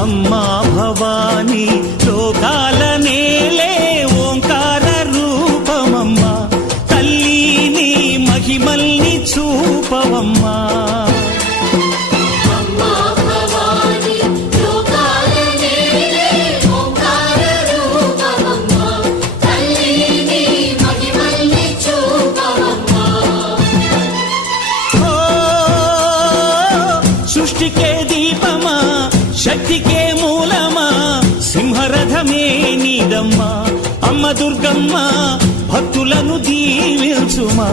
అమ్మా భవానీ లోకాల నేలే ఓంకార రూపమమ్మా, తల్లి నీ మహిమల్ని చూపవమ్మా. సృష్టికే దీపమా, శక్తికే మూలమా, సింహరథమే నీదమ్మా. అమ్మ దుర్గమ్మ భక్తులను దీవించుమా.